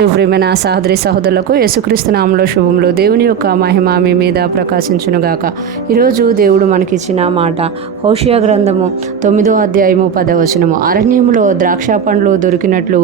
ప్రియమైన సహోదరి సహోదరులకు యేసుక్రీస్తు నామములో శుభములు. దేవుని యొక్క మహిమ మీ మీద ప్రకాశించునుగాక. ఈరోజు దేవుడు మనకిచ్చిన మాట హోషియా గ్రంథము 9వ అధ్యాయము 10వ వచనము. అరణ్యములో ద్రాక్ష పండ్లు దొరికినట్లు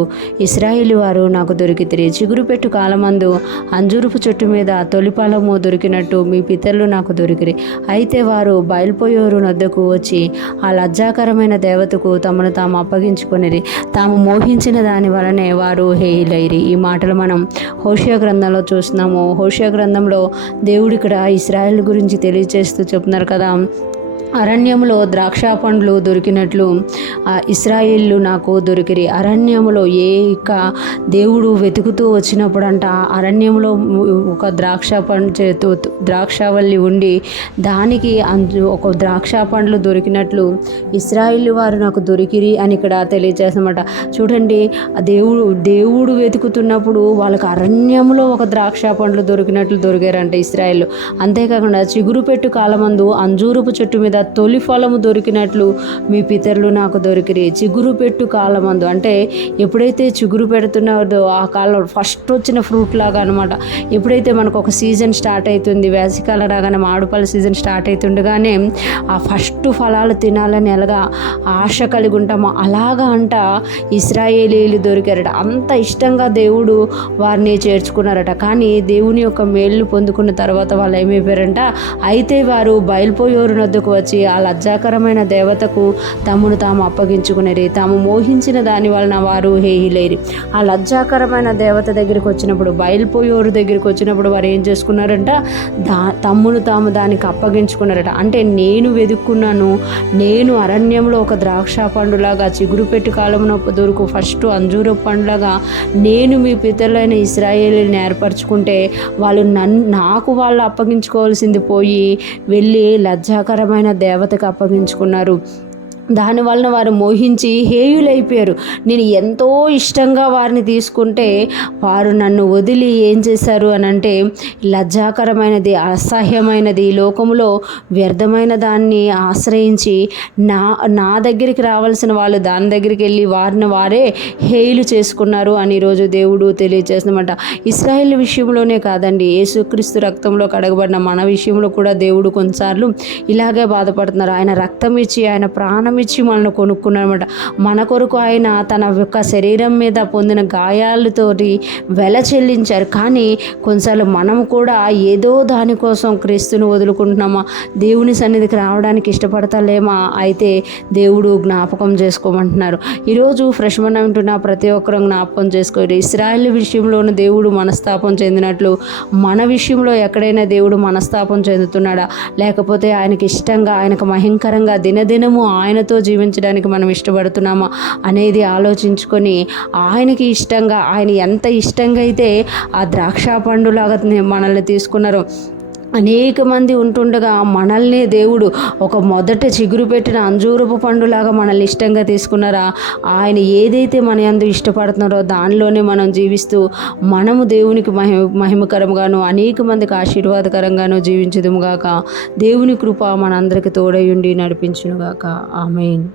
ఇశ్రాయేలు వారు నాకు దొరికితిరి. చిగురు పెట్టు కాలమందు అంజూరపు చెట్టు మీద తొలి ఫలము దొరికినట్టు మీ పితరులు నాకు దొరికిరి. అయితే వారు బయలుపోయోరు నొద్దకు వచ్చి ఆ లజ్జాకరమైన దేవతకు తమను తాము అప్పగించుకొనిరి. తాము మోహించిన దాని వలనే వారు హేయులైరి. ఈ మాటలు మనం హోషియా గ్రంథంలో చూస్తున్నాము. హోషియా గ్రంథంలో దేవుడు ఇక్కడ ఇశ్రాయేలు గురించి తెలియజేస్తూ చెప్తున్నారు కదా, అరణ్యంలో ద్రాక్ష పండ్లు దొరికినట్లు ఇశ్రాయేలు నాకు దొరికిరి. అరణ్యంలో దేవుడు వెతుకుతూ వచ్చినప్పుడంట అరణ్యంలో ఒక ద్రాక్షవల్లి ఉండి దానికి ఒక ద్రాక్ష పండ్లు దొరికినట్లు ఇశ్రాయేలు వారు నాకు దొరికిరి అని ఇక్కడ తెలియజేస్తామట. చూడండి, దేవుడు వెతుకుతున్నప్పుడు వాళ్ళకి అరణ్యంలో ఒక ద్రాక్ష పండ్లు దొరికినట్లు దొరికారంట ఇశ్రాయేలు. అంతేకాకుండా చిగురు పెట్టు కాలమందు అంజూరపు చెట్టు మీద తొలి ఫలము దొరికినట్లు మీ పితరులు నాకు దొరికిరి. చిగురు పెట్టు కాలమందు అంటే ఎప్పుడైతే చిగురు పెడుతున్నారో ఆ కాలం ఫస్ట్ వచ్చిన ఫ్రూట్ లాగా అనమాట. ఎప్పుడైతే మనకు ఒక సీజన్ స్టార్ట్ అవుతుంది, వేసవికాలం రాగానే మామిడిపళ్ళ సీజన్ స్టార్ట్ అవుతుండగానే ఆ ఫస్ట్ ఫలాలు తినాలని ఎలాగా ఆశ కలిగి ఉంటామో అలాగా అంట ఇశ్రాయేలీలు దొరికారట. అంత ఇష్టంగా దేవుడు వారిని చేర్చుకున్నారట. కానీ దేవుని యొక్క మేలు పొందుకున్న తర్వాత వాళ్ళు ఏమైపోయారంట, అయితే వారు బయలుపోయోరు నొద్దకు వచ్చి ఆ లజ్జాకరమైన దేవతకు తమను తాము అప్పగించుకునేరి. తాము మోహించిన దాని వలన వారు హేయులేరి. ఆ లజ్జాకరమైన దేవత దగ్గరికి వచ్చినప్పుడు, బయలుపోయోరు దగ్గరికి వచ్చినప్పుడు వారు ఏం చేసుకున్నారంట, తమ్మును తాము దానికి అప్పగించుకున్నారట. అంటే నేను వెతుక్కున్నాను, నేను అరణ్యంలో ఒక ద్రాక్ష పండులాగా చిగురు పెట్టి కాలమున దొరుకు ఫస్ట్ అంజూర పండులాగా నేను మీ పితరులైన ఇశ్రాయేలుని ఏర్పరచుకుంటే వాళ్ళు నాకు వాళ్ళు అప్పగించుకోవాల్సింది పోయి వెళ్ళి లజ్జాకరమైన దేవతకు అప్పగించుకున్నారు. దానివలన వారు మోహించి హేయులైపోయారు. నేను ఎంతో ఇష్టంగా వారిని తీసుకుంటే వారు నన్ను వదిలి ఏం చేశారు అని అంటే లజ్జాకరమైనది, అసహ్యమైనది, లోకములో వ్యర్థమైన దాన్ని ఆశ్రయించి నా దగ్గరికి రావాల్సిన వాళ్ళు దాని దగ్గరికి వెళ్ళి వారిని వారే హేయులు చేసుకున్నారు అని ఈరోజు దేవుడు తెలియజేస్తున్నమాట. ఇశ్రాయేల్ విషయంలోనే కాదండి, యేసుక్రీస్తు రక్తంలో కడగబడిన మన విషయంలో కూడా దేవుడు కొన్నిసార్లు ఇలాగే బాధపడుతున్నారు. ఆయన రక్తం ఇచ్చి, ఆయన ప్రాణం ఇచ్చి మనల్ని కొనుక్కున్నారన్నమాట. మన కొరకు ఆయన తన యొక్క శరీరం మీద పొందిన గాయాలతోటి వెల చెల్లించారు. కానీ కొన్నిసార్లు మనం కూడా ఏదో దానికోసం క్రీస్తుని వదులుకుంటున్నామా, దేవుని సన్నిధికి రావడానికి ఇష్టపడతలేమా, అయితే దేవుడు జ్ఞాపకం చేసుకోమంటున్నారు. ఈరోజు ఫ్రెష్ మన వింటున్న ప్రతి ఒక్కరూ జ్ఞాపకం చేసుకోరు. ఇశ్రాయేల్ విషయంలోనూ దేవుడు మనస్తాపం చెందినట్లు మన విషయంలో ఎక్కడైనా దేవుడు మనస్తాపం చెందుతున్నాడా, లేకపోతే ఆయనకి ఇష్టంగా, ఆయనకు మహింకరంగా దినదినము ఆయనతో జీవించడానికి మనం ఇష్టపడుతున్నామా అనేది ఆలోచించుకొని ఆయనకి ఇష్టంగా, ఆయన ఎంత ఇష్టంగా అయితే ఆ ద్రాక్ష పండులాగా మనల్ని తీసుకున్నారో, అనేక మంది ఉంటుండగా మనల్ని దేవుడు ఒక మొదట చిగురు పెట్టిన అంజూరపు పండులాగా మనల్ని ఇష్టంగా తీసుకున్నారా. ఆయన ఏదైతే మన యందు ఇష్టపడుతున్నారో దానిలోనే మనం జీవిస్తూ మనము దేవునికి మహిమకరంగాను అనేక మందికి ఆశీర్వాదకరంగాను జీవించుదుముగాక. దేవుని కృప మనందరికి తోడయుండి నడిపించునుగాక. ఆమేన్.